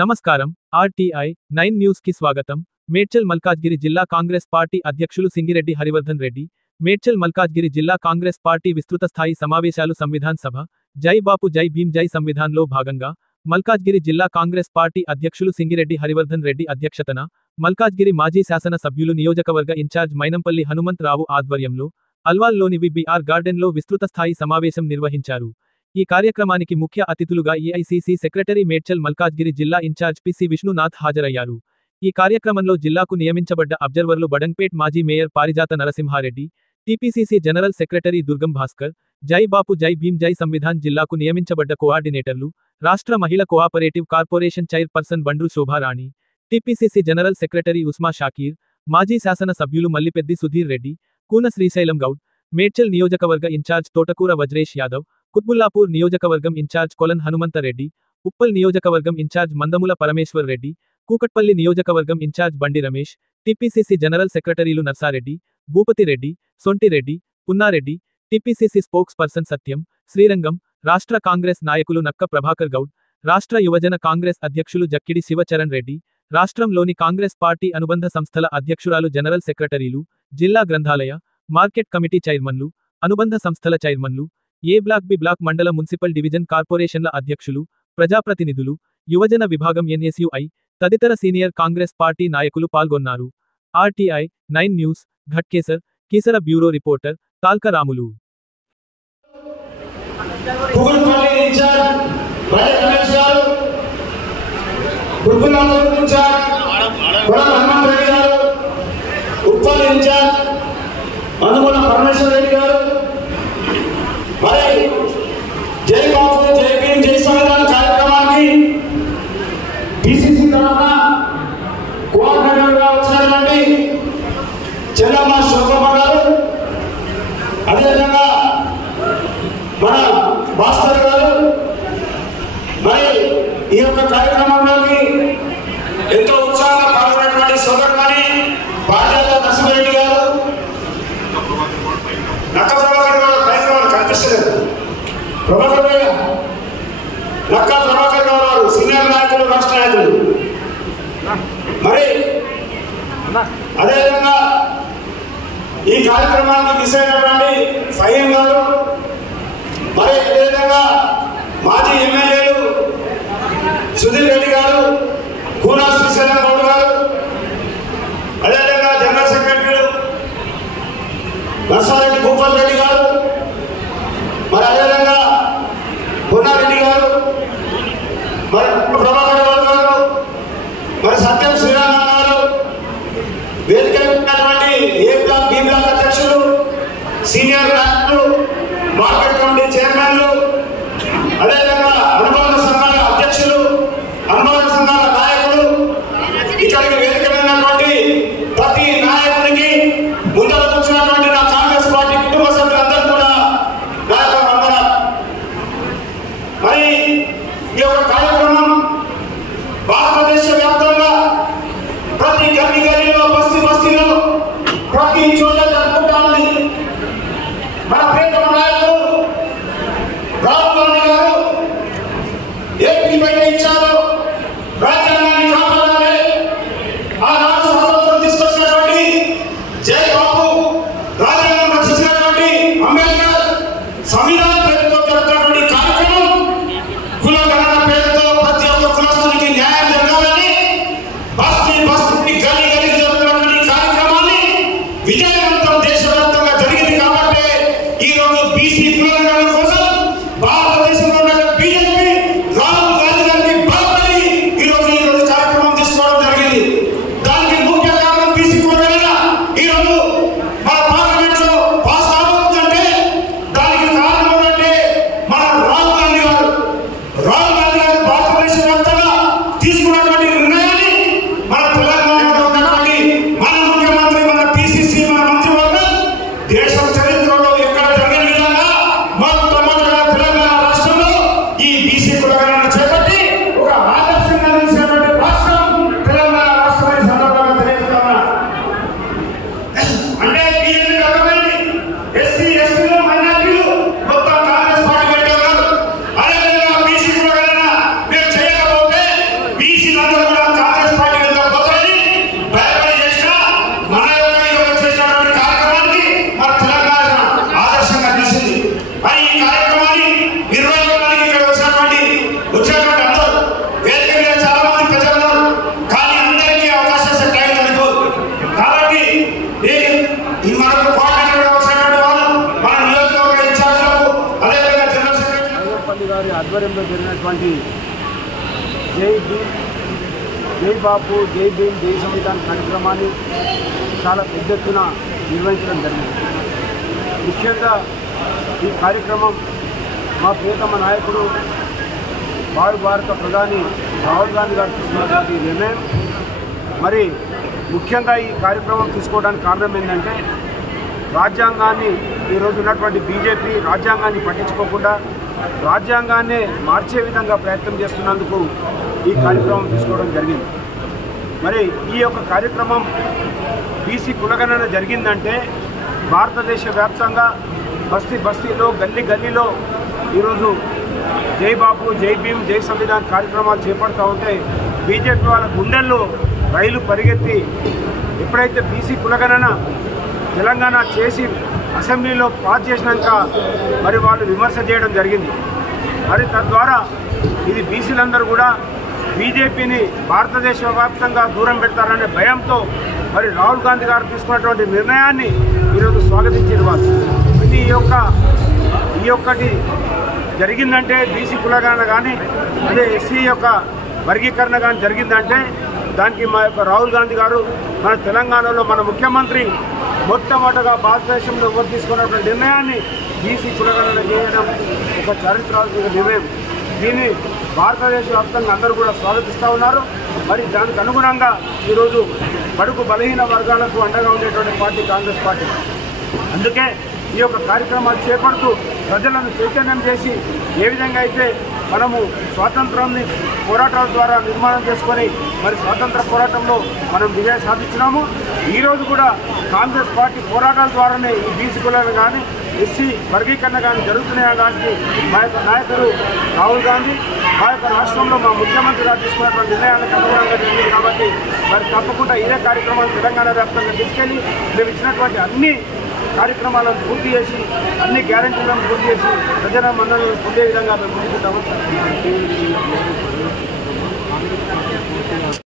నమస్కారం. RTI 9 news కి స్వాగతం. మేడ్చల్ మల్కాజ్గిరి జిల్లా కాంగ్రెస్ పార్టీ అధ్యక్షులు సింగిరెడ్డి హరివర్ధన్ రెడ్డి. మేడ్చల్ మల్కాజ్గిరి జిల్లా కాంగ్రెస్ పార్టీ విస్తృత స్థాయి సమావేశాలు సంవిధాన్ సభ జై బాపు జై భీమ్ జై సంవిధాన్ లో భాగంగా మల్కాజ్గిరి జిల్లా కాంగ్రెస్ పార్టీ అధ్యక్షులు సింగిరెడ్డి హరివర్ధన్ రెడ్డి అధ్యక్షతన మల్కాజ్గిరి మాజీ శాసన సభ్యులు నియోజకవర్గ ఇన్ఛార్జ్ మైనంపల్లి హనుమంత్ రావు ఆధ్వర్యంలో అల్వాల్లోని విబిఆర్ గార్డెన్లో విస్తృత స్థాయి సమావేశం నిర్వహించారు. ఈ కార్యక్రమానికి ముఖ్య అతిథులుగా ఏఐసీసీ సెక్రటరీ మేడ్చల్ మల్కాజ్గిరి జిల్లా ఇన్ఛార్జ్ పిసి విష్ణునాథ్ హాజరయ్యారు. ఈ కార్యక్రమంలో జిల్లాకు నియమించబడ్డ అబ్జర్వర్లు బడంగ్పేట్ మాజీ మేయర్ పారిజాత నరసింహారెడ్డి, టీపీసీసీ జనరల్ సెక్రటరీ దుర్గం భాస్కర్, జై బాపు జై భీమ్ జై సంవిధాన్ జిల్లాకు నియమించబడ్డ కోఆర్డినేటర్లు, రాష్ట్ర మహిళా cooperative corporation chairperson Bandru Shobharani, TPCC general secretary Usma Shakir, మాజీ శాసన సభ్యులు మల్లిపెద్ది సుధీర్ రెడ్డి, కూన శ్రీశైలం గౌడ్, మేడ్చల్ నియోజకవర్గ ఇన్ఛార్జ్ తోటకూర వజ్రేష్ యాదవ్, కుత్బుల్లాపూర్ నియోజకవర్గం ఇన్ఛార్జ్ కొలన్ హనుమంతరెడ్డి, ఉప్పల్ నియోజకవర్గం ఇన్ఛార్జ్ మందముల పరమేశ్వర్ రెడ్డి, కూకట్పల్లి నియోజకవర్గం incharge Bandi Ramesh, TPCC general సెక్రటరీలు Narsareddy, Bhupathireddy, Sontireddy, Punnareddy, TPCC spokesperson Satyam, Srirangam, రాష్ట్ర కాంగ్రెస్ నాయకులు నక్క ప్రభాకర్ గౌడ్, రాష్ట్ర యువజన కాంగ్రెస్ అధ్యక్షులు జక్కిడి శివచరణ్ రెడ్డి, రాష్ట్రంలోని కాంగ్రెస్ పార్టీ అనుబంధ సంస్థల అధ్యక్షురాలు జనరల్ సెక్రటరీలు, జిల్లా గ్రంథాలయ, మార్కెట్ కమిటీ చైర్మన్లు, అనుబంధ సంస్థల చైర్మన్లు, ఏ బ్లాక్ బి బ్లాక్ మండల మున్సిపల్ డివిజన్ కార్పొరేషన్ల అధ్యక్షులు, ప్రజాప్రతినిధులు, యువజన విభాగం ఎన్ఎస్యుఐ తదితర సీనియర్ కాంగ్రెస్ పార్టీ నాయకులు పాల్గొన్నారు. RTI 9 news Ghatkesar Keesara bureau reporter Talka Ramulu. జై బాపు జై భీమ్ జై సంవిధాన్ కార్యక్రమానికి పిసిసి తరఫున కోఆర్డినేటర్గా వచ్చినటువంటి చెల్లమ్మ శోభమ్మ గారు, అదేవిధంగా మన భాస్కర్ గారు, మరి ఈ యొక్క కార్యక్రమంలోకి ఎంతో ఉత్సాహంగా పాల్గొన్నటువంటి సోదరుమణి పారిజాత నరసింహారెడ్డి గారు, నక్క ప్రభాకర్ గారు కార్యక్రమాలు కనిపిస్తలేదు. ప్రభాకర్ నక్కా ప్రభాకర్ గౌడ్ గారు సీనియర్ నాయకులు, రాష్ట్ర నాయకులు. మరి అదేవిధంగా ఈ కార్యక్రమానికి మిస్ అయినటువంటి ఫహీం గారు, మరి అదేవిధంగా మాజీ ఎమ్మెల్యేలు సుధీర్ రెడ్డి గారు, కూనా శ్రీశైలం గౌడ్ గారు, అదేవిధంగా జనరల్ సెక్రటరీలు నర్సారెడ్డి భూపాల్ రెడ్డి గారు, మరి అదేవిధంగా పున్నారెడ్డి గారు, మరి ప్రభాకర్ గౌడ్ గారు, మరి సత్యం శ్రీరామ్ గారు, వేదిక ఉన్నటువంటి ఏ బ్లాక్ బి బ్లాక్ అధ్యక్షులు, సీనియర్ నాయకులు, మార్కెట్ కమిటీ చైర్మన్లు, అదేవిధంగా అనుబంధ సంఘాల అధ్యక్షులు, అనుబంధ సంఘాల నాయకులు, ఇక్కడికి వేదిక ఉన్నటువంటి ప్రతి నాయకుడికి ముందర కూర్చున్నటువంటి నా కాంగ్రెస్ పార్టీ కుటుంబ సభ్యులందరూ కూడా నాయకులు అందరూ. మరి ఈ యొక్క కార్యక్రమం భారతదేశ వ్యాప్తంగా ప్రతి గల్లీ గల్లీలో, బస్తీ బస్తీలో, ప్రతి చోట జరుపుకుంటా ఉంది. మన ప్రియతమ నాయకులు రాహుల్ గాంధీ గారు ఏపీ బయట ఇచ్చారు, రాజ్యాంగాన్ని కాపాడాలి. ఆనాడు స్వాతంత్రం తీసుకొచ్చినటువంటి జై బాపు, రాజ్యాంగం రచించినటువంటి అంబేద్కర్, సంవిధాన పేరుతో జరుగుతున్నటువంటి కార్యక్రమం, కులగణన పేరుతో ప్రతి ఒక్క కులస్తునికి న్యాయం జరగాలని బస్తీ బస్తీ గల్లీ గల్లీ జరుగుతున్నటువంటి కార్యక్రమాన్ని విజయవంతం దేశవ్యాప్తంగా జరిగింది. కాబట్టి ఈ ఆధ్వర్యంలో జరిగినటువంటి జై భీమ్, జై బాపు, జై భీమ్, జై సంవిధాన్ కార్యక్రమాన్ని చాలా పెద్ద ఎత్తున నిర్వహించడం జరిగింది. ముఖ్యంగా ఈ కార్యక్రమం మా ప్రియతమ నాయకుడు భారత ప్రధాని రాహుల్ గాంధీ గారు తీసుకున్నటువంటి నిర్ణయం. మరి ముఖ్యంగా ఈ కార్యక్రమం తీసుకోవడానికి కారణం ఏంటంటే రాజ్యాంగాన్ని ఈరోజు ఉన్నటువంటి బీజేపీ రాజ్యాంగాన్ని పట్టించుకోకుండా రాజ్యాంగాన్నే మార్చే విధంగా ప్రయత్నం చేస్తున్నందుకు ఈ కార్యక్రమం తీసుకోవడం జరిగింది. మరి ఈ యొక్క కార్యక్రమం బీసీ కులగణన జరిగిందంటే భారతదేశ వ్యాప్తంగా బస్తీలో గల్లీ గల్లీలో ఈరోజు జై బాపు, జై భీమ్, జై సంవిధాన్ కార్యక్రమాలు చేపడుతూ ఉంటే బీజేపీ వాళ్ళ గుండెల్లో రైలు పరిగెత్తి ఎప్పుడైతే బీసీ కులగణన తెలంగాణ చేసి అసెంబ్లీలో పాస్ చేసినాక మరి వాళ్ళు విమర్శ చేయడం జరిగింది. మరి తద్వారా ఇది బీసీలందరూ కూడా బీజేపీని భారతదేశ వ్యాప్తంగా దూరం పెడతారనే భయంతో మరి రాహుల్ గాంధీ గారు తీసుకున్నటువంటి నిర్ణయాన్ని ఈరోజు స్వాగతించారు వాళ్ళు. ఇది ఈ ఒక్కటి జరిగిందంటే బీసీ కులగణన కానీ అదే ఎస్సీ యొక్క వర్గీకరణ కానీ జరిగిందంటే దానికి మా యొక్క రాహుల్ గాంధీ గారు మన తెలంగాణలో మన ముఖ్యమంత్రి మొట్టమొదటగా భారతదేశంలో ఎవరు తీసుకున్నటువంటి నిర్ణయాన్ని బీసీ కులగణన చేయడం ఒక చారిత్రాత్మక నిర్ణయం. దీన్ని భారతదేశ వ్యాప్తంగా అందరూ కూడా స్వాగతిస్తూ ఉన్నారు. మరి దానికి అనుగుణంగా ఈరోజు బడుగు బలహీన వర్గాలకు అండగా ఉండేటువంటి పార్టీ కాంగ్రెస్ పార్టీ. అందుకే ఈ యొక్క కార్యక్రమాలు చేపడుతూ ప్రజలను చైతన్యం చేసి ఏ విధంగా అయితే మనము స్వాతంత్రాన్ని పోరాటాల ద్వారా నిర్మాణం చేసుకొని మరి స్వాతంత్ర పోరాటంలో మనం విజయం సాధించినాము. ఈరోజు కూడా కాంగ్రెస్ పార్టీ పోరాటాల ద్వారానే ఈ బీసీ కులాలు కానీ ఎస్సీ వర్గీకరణ కానీ జరుగుతున్నాయా దానికి మా యొక్క నాయకుడు రాహుల్ గాంధీ మా యొక్క రాష్ట్రంలో మా ముఖ్యమంత్రి గారు తీసుకున్నటువంటి నిర్ణయాలకు అనుగుణంగా జరిగింది. కాబట్టి మరి తప్పకుండా ఇదే కార్యక్రమాలు తెలంగాణ వ్యాప్తంగా తీసుకెళ్ళి మేము ఇచ్చినటువంటి అన్ని కార్యక్రమాలను పూర్తి చేసి అన్ని గ్యారెంటీలను పూర్తి చేసి ప్రజల మన్ననలను పొందే విధంగా మేము ముందుకుంటాము.